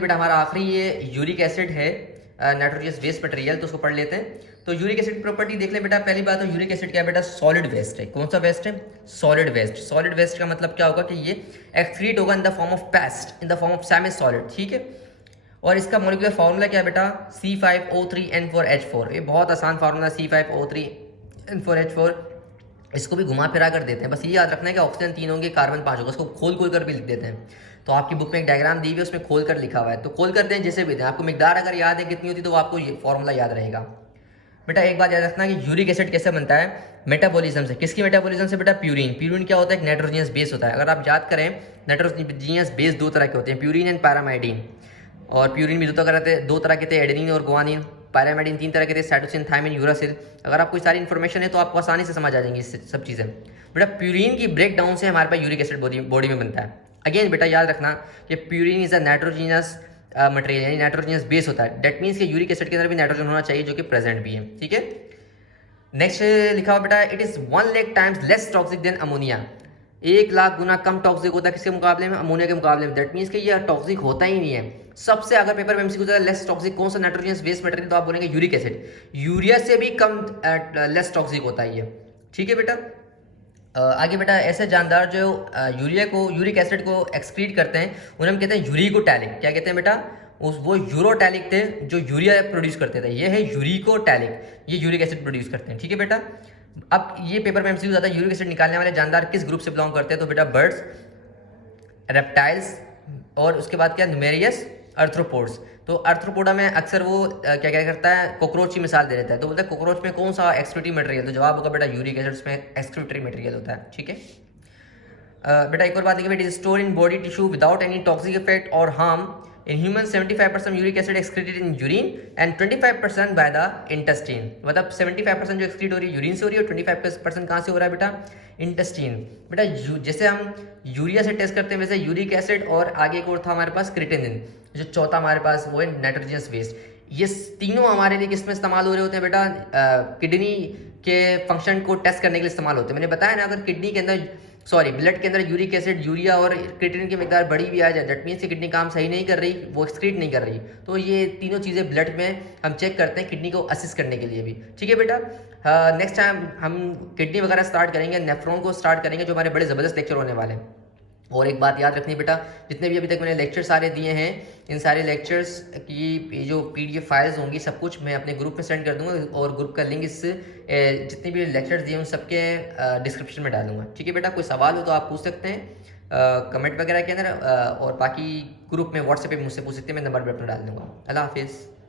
बेटा हमारा आखिरी ये यूरिक एसिड है, नाइट्रोजनस वेस्ट मटेरियल, तो उसको पढ़ लेते हैं। तो यूरिक एसिड की प्रॉपर्टी देख लें बेटा। पहली बात तो यूरिक एसिड क्या है बेटा, सॉलिड वेस्ट है। कौन सा वेस्ट है? Solid waste. सॉलिड वेस्ट का मतलब क्या होगा कि ये एक्सक्रीट होगा in the form of paste, in the form of semi solid, ठीक है। और इसका मोलिकुलर फार्मूला क्या है बेटा, C5O3N4H4। ये बहुत आसान फार्मूला, C5O3N4H4। इसको भी घुमा फिरा कर देते हैं, बस ये याद रखना है कि ऑक्सीजन 3 होंगे, कार्बन 5 होगा। उसको खोल खोल कर भी लिख देते हैं। तो आपकी बुक में एक डायग्राम दी हुई है, उसमें खोल कर लिखा हुआ है, तो खोल कर दें जैसे भी दें। आपको मिकदार अगर याद है कितनी होती तो आपको ये फॉर्मूला याद रहेगा। बेटा एक बात याद रखना कि यूरिक एसिड कैसे बनता है, मेटाबॉलिज्म से। किसकी मेटाबॉलिज्म से बेटा? प्यूरिन। प्यूरिन क्या होता है? एक नाइट्रोजनियस बेस होता है। अगर आप याद करें, नाइट्रोजनियस बेस दो तरह के होते हैं, प्यूरिन एंड पैरामाइडिन। और प्यूरिन भी दो तरह के थे, एडेनिन और गुआनिन। पैरामाइडिन 3 तरह के थे, साइटोसिन, थायमिन, यूरासिल। अगर आपको सारी इन्फॉर्मेशन है तो आपको आसानी से समझ आ जाएंगी सब चीज़ें। बेटा प्यूरिन की ब्रेक डाउन से हमारे पास यूरिक एसिड बॉडी में बनता है। अगेन बेटा याद रखना कि purine is a nitrogenous material, यानी नाइट्रोजीनियस बेस होता है। डेट मीन्स कि यूरिक एसिड के अंदर भी नाइट्रोजन होना चाहिए, जो कि प्रेजेंट भी है, ठीक है। नेक्स्ट लिखा हुआ बेटा, it is 1 lakh times less toxic than ammonia. 1 lakh गुना कम टॉक्सिक होता है किसके मुकाबले में? अमोनिया के मुकाबले में। दैट मीन्स कि ये टॉक्सिक होता ही नहीं है। सबसे अगर पेपर में एमसीक्यू लेस टॉक्सिक कौन सा नाइट्रोजन वेस्ट मटेरियल, तो आप बोलेंगे यूरिक एसिड। यूरिया से भी कम लेस टॉक्सिक होता है ये, ठीक है बेटा। आगे बेटा ऐसे जानदार जो यूरिक एसिड को एक्सक्रीट करते हैं उन्हें हम कहते हैं यूरिकोटैलिक। क्या कहते हैं बेटा? वो यूरोटैलिक थे जो यूरिया प्रोड्यूस करते थे, ये है यूरिकोटैलिक, ये यूरिक एसिड प्रोड्यूस करते हैं, ठीक है बेटा। अब ये पेपर में एमसीक्यू ज़्यादा, यूरिक एसिड निकालने वाले जानदार किस ग्रुप से बिलोंग करते हैं? तो बेटा बर्ड्स, रेप्टाइल्स, और उसके बाद क्या, न्यूमेरियस, अर्थ्रोपोड्स। तो अर्थ्रोपोडा में अक्सर वो क्या करता है, कॉकरोच की मिसाल दे देता है। तो बोलते हैं कॉकरोच में कौन सा एक्सक्रीटरी मटेरियल? तो जवाब होगा बेटा यूरिक एसिड, उसमें एक्सक्रीटरी मटेरियल होता है, ठीक है। बेटा एक और बात देखिए, it is store in body tissue without any toxic effect और harm. In human 75% uric acid excreted in urine and 25% by the intestine. मतलब 75% जो एक्सक्रीट हो रही है यूरिन से हो रही है, और 25% कहाँ से हो रहा है बेटा? इंटेस्टाइन। बेटा जैसे हम यूरिया से टेस्ट करते हैं वैसे यूरिक एसिड, और आगे एक और था हमारे पास क्रिटेनिन, जो चौथा हमारे पास वो है नाइट्रोजनस वेस्ट। ये तीनों हमारे लिए किस में इस्तेमाल हो रहे होते हैं बेटा? किडनी के फंक्शन को टेस्ट करने के लिए इस्तेमाल होते हैं। मैंने बताया ना, अगर किडनी के अंदर ब्लड के अंदर यूरिक एसिड, यूरिया और क्रिएटिनिन की मिकदार बढ़ी भी आ जाए, दैट मीन्स किडनी काम सही नहीं कर रही, वो एक्सक्रीट नहीं कर रही। तो ये तीनों चीज़ें ब्लड में हम चेक करते हैं किडनी को असिस्ट करने के लिए भी, ठीक है बेटा। नेक्स्ट टाइम हम किडनी वगैरह स्टार्ट करेंगे, नेफ्रॉन को स्टार्ट करेंगे, जो हमारे बड़े ज़बरदस्त लेक्चर होने वाले हैं। और एक बात याद रखनी बेटा, जितने भी अभी तक मैंने लेक्चर सारे दिए हैं, इन सारे लेक्चर्स की जो PDF फाइल्स होंगी सब कुछ मैं अपने ग्रुप में सेंड कर दूंगा, और ग्रुप का लिंक इस जितने भी लेक्चर्स दिए उन सबके डिस्क्रिप्शन में डालूंगा, ठीक है बेटा। कोई सवाल हो तो आप पूछ सकते हैं कमेंट वगैरह के अंदर, और बाकी ग्रुप में व्हाट्सएप पे मुझसे पूछ सकते हैं, मैं नंबर भी अपना डाल दूंगा। अल्लाह हाफिज़।